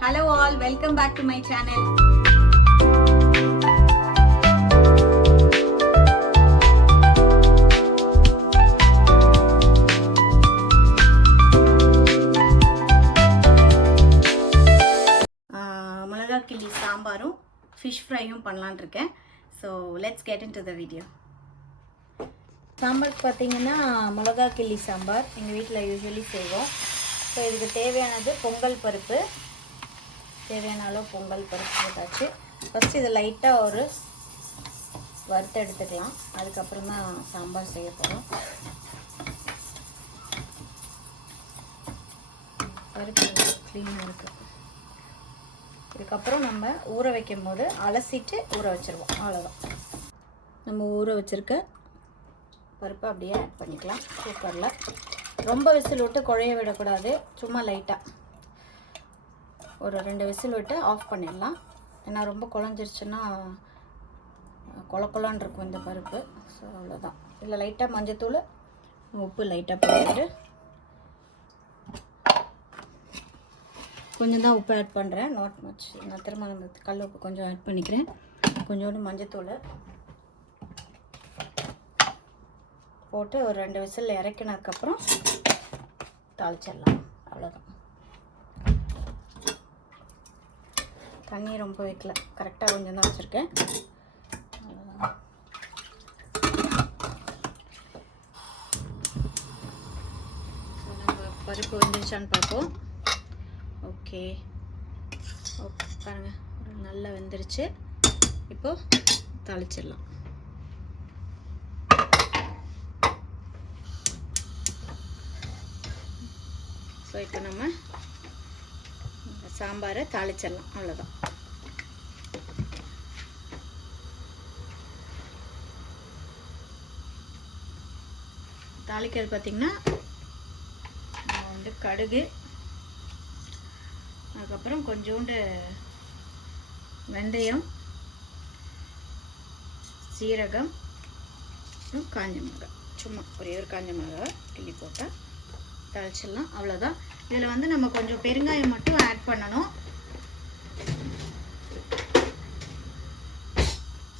Hello all, welcome back to my channel. மிளகா கிள்ளி சாம்பாரும் ஃபிஷ் ஃப்ரையும் பண்ணலான்னு இருக்கேன். So let's get in to the video. சாம்பாருக்கு பார்த்தீங்கன்னா மிளகா கிள்ளி சாம்பார் எங்கள் வீட்டில் யூஸ்வலி செய்வோம். ஸோ இதுக்கு தேவையானது பொங்கல் பருப்பு, தேவையான அளவு பொங்கல் பருப்பு போட்டாச்சு. ஃபஸ்ட்டு இதை லைட்டாக ஒரு வறுத்து எடுத்துக்கலாம், அதுக்கப்புறம் தான் சாம்பார் செய்ய போகிறோம். பருப்பு க்ளீனாக இருக்குது. இதுக்கப்புறம் நம்ம ஊற வைக்கும் போது அலசிட்டு ஊற வச்சுருவோம், அவ்வளோதான். நம்ம ஊற வச்சுருக்க பருப்பை அப்படியே ஆட் பண்ணிக்கலாம் குக்கரில். ரொம்ப விசில் விட்டு குழைய விடக்கூடாது, சும்மா லைட்டாக ஒரு 2 விசில் விட்டு ஆஃப் பண்ணிடலாம். ஏன்னா ரொம்ப குழஞ்சிருச்சுன்னா கொலன்னு இருக்கும் இந்த பருப்பு. ஸோ அவ்வளோதான். இதில் லைட்டாக மஞ்சத்தூள், உப்பு லைட்டாக போட்டுட்டு கொஞ்சம் தான் உப்பு ஆட் பண்ணுறேன், நாட் மச். நான் திரும்ப நம்ம கல் உப்பு கொஞ்சம் ஆட் பண்ணிக்கிறேன். கொஞ்சோண்டு மஞ்சத்தூள் போட்டு ஒரு 2 விசில் இறக்கினதுக்கப்புறம் தாளிச்சிடலாம், அவ்வளோதான். தண்ணி ரொம்ப வைக்கல, கரெக்டாக கொஞ்சம் தான் வச்சுருக்கேன், அவ்வளோதான். ஸோ நம்ம பருப்பு வெந்துருச்சான்னு பார்ப்போம். ஓகே ஓகே, பாருங்கள் நல்லா வெந்துருச்சு. இப்போது தாளிச்சிடலாம். ஸோ இப்போ நம்ம சாம்பாரை தாளிச்சிடலாம், அவ்வளோதான். தாளிக்கிறது பார்த்திங்கன்னா கடுகு, அதுக்கப்புறம் கொஞ்சோண்டு வெந்தயம், சீரகம், காஞ்ச மிளகாய், சும்மா ஒரே ஒரு காஞ்ச மிளகாய் கிள்ளி போட்டால் தாளிச்சிடலாம், அவ்வளோதான். இதில் நம்ம கொஞ்சம் பெருங்காயம் மட்டும் ஆட் பண்ணணும்.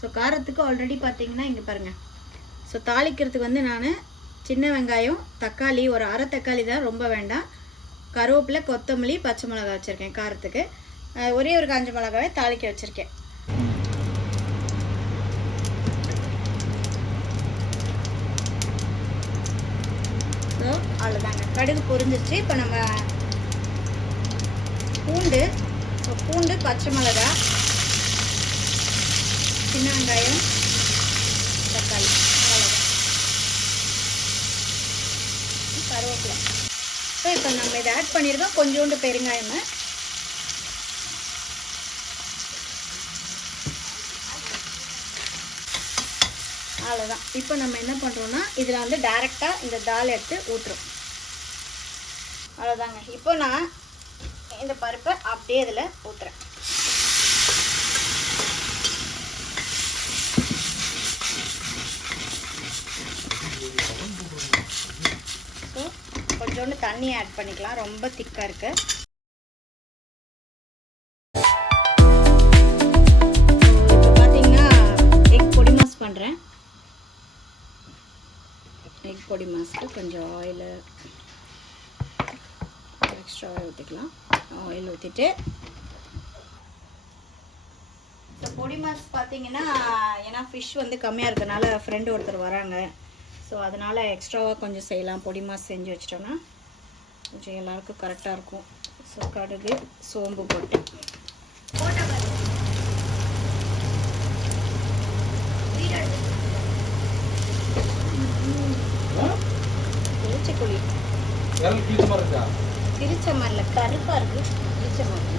ஸோ காரத்துக்கு ஆல்ரெடி பார்த்தீங்கன்னா இங்கே பாருங்கள். ஸோ தாளிக்கிறதுக்கு நான் சின்ன வெங்காயம், தக்காளி, ஒரு அரை தக்காளி தான், ரொம்ப வேண்டாம், கருவேப்பிலை, கொத்தமல்லி, பச்சை மிளகாய் வச்சுருக்கேன் காரத்துக்கு. ஒரே ஒரு காஞ்ச மிளகாவை தாளிக்க வச்சுருக்கேன். ஸோ அவ்வளோதாங்க, கடுகு பொரிஞ்சிருச்சு. இப்போ நம்ம பூண்டு, பச்சை மிளகாய், சின்ன வெங்காயம், தக்காளி, அவ்வளோதான், கருவேப்பிலை. ஸோ இப்போ நம்ம இதை ஆட் பண்ணியிருக்கோம், கொஞ்சோண்டு பெருங்காயம், அவ்வளோதான். இப்போ நம்ம என்ன பண்ணுறோன்னா இதில் டைரெக்டாக இந்த தால் எடுத்து ஊற்றுறோம், அவ்வளோதாங்க. இப்போ நான் இந்த பருப்பை அப்படியே இதில் ஊற்றுறேன். ஸோ கொஞ்சோண்டு தண்ணி ஆட் பண்ணிக்கலாம், ரொம்ப திக்காக இருக்கு. இப்போ பார்த்தீங்கன்னா எக் பொடி மாஸ் பண்ணுறேன். எக் பொடி மாஸ்க்கு கொஞ்சம் ஆயில், எக்ஸ்ட்ரா ஆயில் ஊற்றிக்கலாம். ஆயில் ஊற்றிட்டு ஸோ பொடி மாஸ் பார்த்தீங்கன்னா, ஏன்னா ஃபிஷ் கம்மியாக இருக்கிறதுனால ஃப்ரெண்டு ஒருத்தர் வராங்க. ஸோ அதனால் எக்ஸ்ட்ராவாக கொஞ்சம் செய்யலாம். பொடி மாஸ் செஞ்சு வச்சிட்டோன்னா கொஞ்சம் எல்லாருக்கும் கரெக்டாக இருக்கும். ஸோ கடுகு, சோம்பு போட்டு திரிச்ச மாதிரில கருப்பாக இருக்குது, திரிச்ச மாதிரி.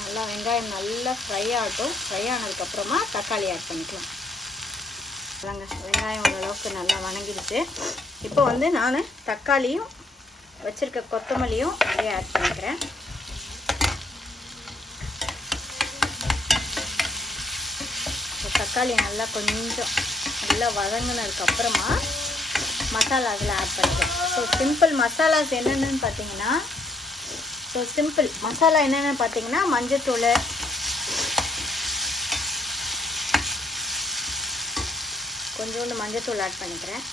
நல்லா வெங்காயம் நல்லா ஃப்ரை ஆகட்டும். ஃப்ரை ஆனதுக்கப்புறமா தக்காளி ஆட் பண்ணிக்கலாம். அதாங்க, வெங்காயம் ஓரளவுக்கு நல்லா வணங்கிடுச்சு. இப்போ நான் தக்காளியும் வச்சுருக்க கொத்தமல்லியும் அப்படியே ஆட் பண்ணிக்கிறேன். தக்காளி நல்லா கொஞ்சம் நல்லா வதங்கினதுக்கப்புறமா மசாலா அதில் ஆட் பண்ணிக்கிறேன். ஸோ சிம்பிள் மசாலாஸ் என்னென்னு பார்த்தீங்கன்னா, சிம்பிள் மசாலா என்னென்னு பார்த்தீங்கன்னா, மஞ்சத்தூள், கொஞ்சோண்டு மஞ்சத்தூள் ஆட் பண்ணிக்கிறேன்.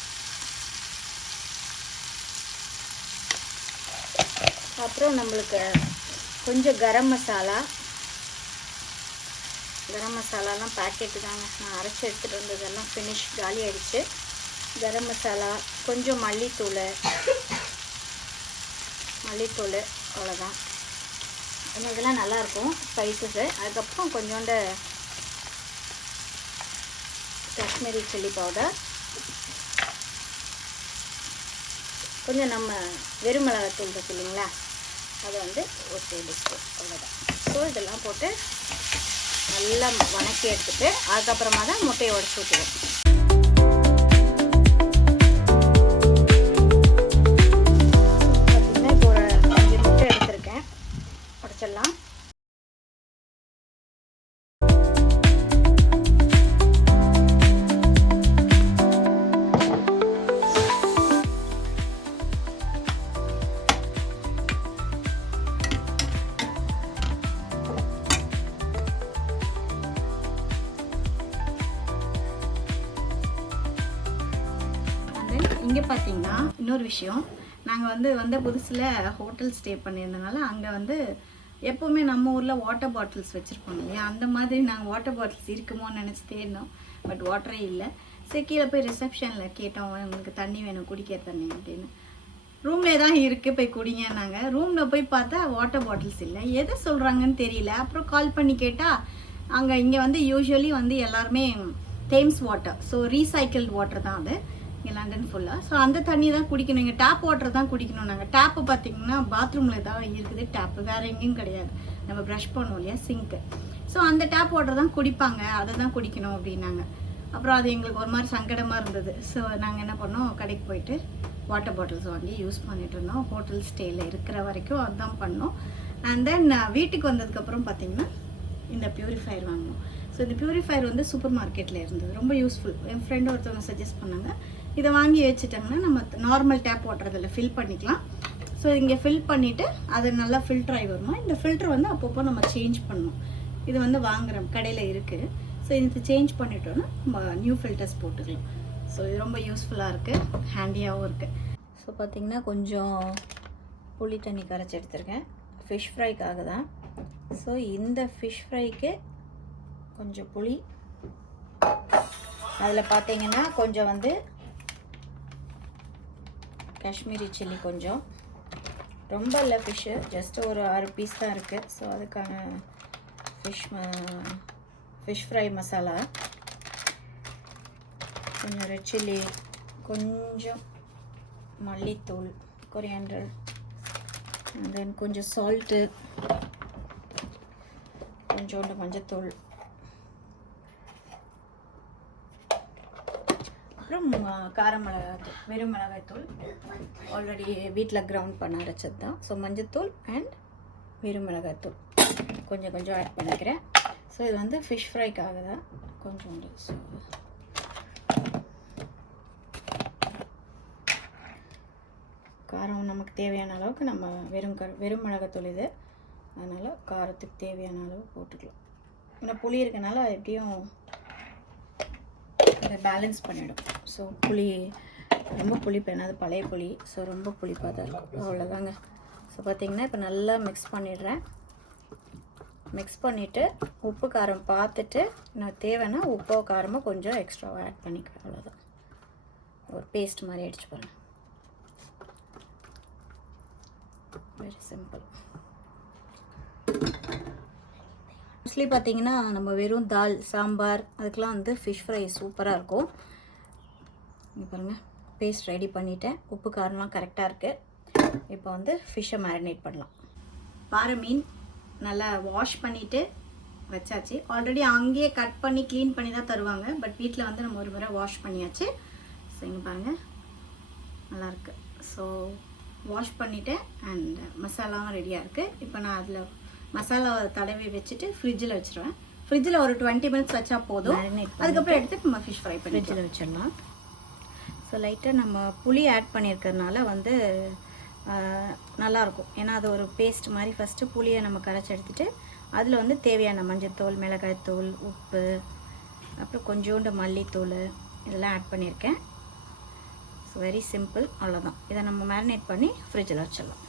அப்புறம் நம்மளுக்கு கொஞ்சம் கரம் மசாலாலாம் பேக்கெட்டு தாங்க, நான் அரைச்சி எடுத்துகிட்டு வந்ததெல்லாம் ஃபினிஷ் காலி ஆகிடுச்சு. கரம் மசாலா, கொஞ்சம் மல்லித்தூள், அவ்வளோதான். இன்னும் இதெல்லாம் நல்லாயிருக்கும் ஸ்பைசஸ்ஸு. அதுக்கப்புறம் கொஞ்சோண்டு காஷ்மீரி சில்லி பவுடர், கொஞ்சம் நம்ம வெறும் மிளகாத்தூள் இருக்கு இல்லைங்களா, அது வந்து ஒரு டேபிள் ஸ்பூன், அவ்வளோதான். ஸோ இதெல்லாம் போட்டு நல்லா வணக்கி எடுத்துகிட்டு அதுக்கப்புறமா தான் முட்டையை உடச்சி ஊற்றுவோம். பார்த்திங்கன்னா இப்போ ஒரு 5 முட்டை எடுத்துருக்கேன், உடச்சிடலாம். இங்கே பார்த்தீங்கன்னா இன்னொரு விஷயம், நாங்கள் வந்த புதுசில் ஹோட்டல் ஸ்டே பண்ணியிருந்தனால அங்கே வந்து எப்போவுமே நம்ம ஊரில் வாட்டர் பாட்டில்ஸ் வச்சுருப்பாங்க இல்லையா, அந்த மாதிரி நாங்கள் வாட்டர் பாட்டில்ஸ் இருக்குமோன்னு நினச்சி தேடினோம். பட் வாட்டரே இல்லை. சரி, கீழே போய் ரிசப்ஷனில் கேட்டோம், உங்களுக்கு தண்ணி வேணும், குடிக்கிற தண்ணி அப்படின்னு. ரூம்லே தான் இருக்குது, போய் குடிங்கன்னாங்க. ரூமில் போய் பார்த்தா வாட்டர் பாட்டில்ஸ் இல்லை, எதை சொல்கிறாங்கன்னு தெரியல. அப்புறம் கால் பண்ணி கேட்டால் இங்கே வந்து யூஸ்வலி வந்து எல்லாருமே Thames water, so recycled water தான் அது இங்கே லண்டன் ஃபுல்லாக. ஸோ அந்த தண்ணி தான் குடிக்கணும், இங்கே டேப் வாட்டர் தான் குடிக்கணும். நாங்கள் டேப்பு பார்த்திங்கன்னா பாத்ரூமில் தான் இருக்குது டேப்பு, வேறு எங்கேயும் கிடையாது. நம்ம ப்ரஷ் பண்ணுவோம் இல்லையா, சிங்க்கு. ஸோ அந்த டேப் வாட்டர் தான் குடிப்பாங்க, அதை தான் குடிக்கணும் அப்படின்னாங்க. அப்புறம் அது எங்களுக்கு ஒரு மாதிரி சங்கடமாக இருந்தது. ஸோ நாங்கள் என்ன பண்ணோம், கடைக்கு போயிட்டு வாட்டர் பாட்டில்ஸ் வாங்கி யூஸ் பண்ணிகிட்டு இருந்தோம். ஹோட்டல் ஸ்டேயில் இருக்கிற வரைக்கும் அதுதான் பண்ணோம். அண்ட் தென் வீட்டுக்கு வந்ததுக்கப்புறம் பார்த்திங்கன்னா இந்த ப்யூரிஃபையர் வாங்கினோம். ஸோ இந்த ப்யூரிஃபையர் வந்து சூப்பர் மார்க்கெட்டில் இருந்தது, ரொம்ப யூஸ்ஃபுல். என் ஃப்ரெண்டு ஒருத்தவங்க சஜஸ்ட் பண்ணாங்க, இதை வாங்கி வச்சுட்டாங்கன்னா நம்ம நார்மல் டேப் வாட்டர் அதில் ஃபில் பண்ணிக்கலாம். ஸோ இங்கே ஃபில் பண்ணிவிட்டு அது நல்லா ஃபில்டர் ஆகி வருமா. இந்த ஃபில்டர் வந்து அப்பப்போ நம்ம சேஞ்ச் பண்ணணும். இது வந்து வாங்குகிறோம், கடையில் இருக்குது. ஸோ இது சேஞ்ச் பண்ணிட்டோன்னா நம்ம நியூ ஃபில்டர்ஸ் போட்டுக்கலாம். ஸோ இது ரொம்ப யூஸ்ஃபுல்லாக இருக்குது, ஹேண்டியாகவும் இருக்குது. ஸோ பார்த்திங்கன்னா கொஞ்சம் புளி தண்ணி கரைச்சி எடுத்துருக்கேன், ஃபிஷ் ஃப்ரைக்காக தான். ஸோ இந்த ஃபிஷ் ஃப்ரைக்கு கொஞ்சம் புளி, அதில் பார்த்திங்கன்னா கொஞ்சம் வந்து காஷ்மீரி சில்லி, கொஞ்சம் ரொம்ப இல்லை ஃபிஷ்ஷு, ஜஸ்ட் ஒரு 6 பீஸ் தான் இருக்குது. ஸோ அதுக்கான ஃபிஷ் ஃப்ரை மசாலா, கொஞ்சம் ரெட் சில்லி, கொஞ்சம் மல்லித்தூள், கொரியாண்டர், அண்ட் தென் கொஞ்சம் சால்ட்டு, கொஞ்சோண்டு மஞ்சத்தூள், அப்புறம் காரம் மிளகாய்த்தூள், வெறும் மிளகாய்த்தூள் ஆல்ரெடி வீட்டில் கிரவுண்ட் பண்ண அரைச்சது தான். ஸோ மஞ்சத்தூள் அண்ட் வெறும் மிளகாய்த்தூள் கொஞ்சம் கொஞ்சம் ஆட் பண்ணிக்கிறேன். ஸோ இது வந்து ஃபிஷ் ஃப்ரைக்காக தான் கொஞ்சோண்டு. ஸோ காரம் நமக்கு தேவையான அளவுக்கு நம்ம வெறும் மிளகாய்த்தூள் இது, அதனால் காரத்துக்கு தேவையான அளவு போட்டுக்கலாம். ஏன்னா புளி இருக்கனால எப்படியும் அதை பேலன்ஸ் பண்ணிவிடும். ஸோ புளி ரொம்ப புளிப்பு, என்னது பழைய புளி, ஸோ ரொம்ப புளிப்பாக தான் இருக்கும், அவ்வளோதாங்க. ஸோ பார்த்திங்கன்னா இப்போ நல்லா மிக்ஸ் பண்ணிடுறேன். மிக்ஸ் பண்ணிவிட்டு உப்பு காரம் பார்த்துட்டு நான் தேவைன்னா உப்போ காரமாக கொஞ்சம் எக்ஸ்ட்ராவாக ஆட் பண்ணிக்கிறேன், அவ்வளோதான். ஒரு பேஸ்ட் மாதிரி அடிச்சு பாருங்கள், வெரி சிம்பிள். மோஸ்ட்லி பார்த்திங்கன்னா நம்ம வெறும் தால், சாம்பார் அதுக்கெலாம் வந்து ஃபிஷ் ஃப்ரை சூப்பராக இருக்கும். இங்கே பாருங்கள், பேஸ்ட் ரெடி பண்ணிவிட்டேன், உப்பு காரம்லாம் கரெக்டாக இருக்குது. இப்போ வந்து ஃபிஷ்ஷை மேரினேட் பண்ணலாம். பாறை மீன் நல்லா வாஷ் பண்ணிவிட்டு வச்சாச்சு. ஆல்ரெடி அங்கேயே கட் பண்ணி க்ளீன் பண்ணி தான் தருவாங்க, பட் வீட்டில் வந்து நம்ம ஒரு முறை வாஷ் பண்ணியாச்சு. ஸோ இங்கே பாருங்கள் நல்லாயிருக்கு. ஸோ வாஷ் பண்ணிவிட்டேன் அண்ட் மசாலாவும் ரெடியாக இருக்குது. இப்போ நான் அதில் மசாலாவை தடவி வச்சுட்டு ஃப்ரிட்ஜில் வச்சுருவேன். ஃப்ரிட்ஜில் ஒரு 20 மினிட்ஸ் வச்சா போதும். அதுக்கப்புறம் எடுத்து நம்ம ஃபிஷ் ஃப்ரை பண்ணி ஃப்ரிட்ஜில் வச்சிடலாம். ஸோ ஸோ லைட்டாக நம்ம புளி ஆட் பண்ணியிருக்கிறதுனால வந்து நல்லாயிருக்கும். ஏன்னா அது ஒரு பேஸ்ட் மாதிரி. ஃபஸ்ட்டு புளியை நம்ம கரைச்சி எடுத்துகிட்டு அதில் வந்து தேவையான மஞ்சள்தூள், மிளகாய்த்தூள், உப்பு, அப்புறம் கொஞ்சோண்டு மல்லித்தூள் இதெல்லாம் ஆட் பண்ணியிருக்கேன். ஸோ வெரி சிம்பிள், அவ்வளோதான். இதை நம்ம மேரினேட் பண்ணி ஃப்ரிட்ஜில் வச்சிடலாம்.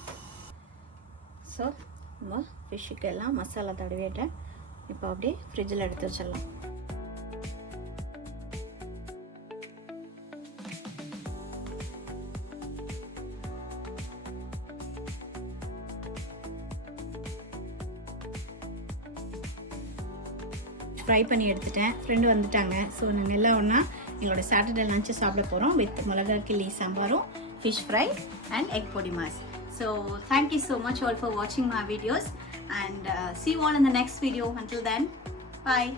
ஸோ நம்ம ஃபிஷ்ஷுக்கு எல்லாம் மசாலா தடவிட்டேன். இப்போ அப்படியே ஃப்ரிட்ஜில் எடுத்து வச்சிடலாம். ஃப்ரை பண்ணி எடுத்துட்டேன். ஃப்ரெண்டு வந்துட்டாங்க. ஸோ நாங்கள் எல்லாம் ஒன்றா எங்களோட சாட்டர்டே லஞ்சு சாப்பிட போகிறோம் வித் மிளகா கிள்ளி சாம்பாரும், ஃபிஷ் ஃப்ரை அண்ட் எக் பொடி mass. So thank you so much all for watching my videos and see you all in the next video. Until then, bye.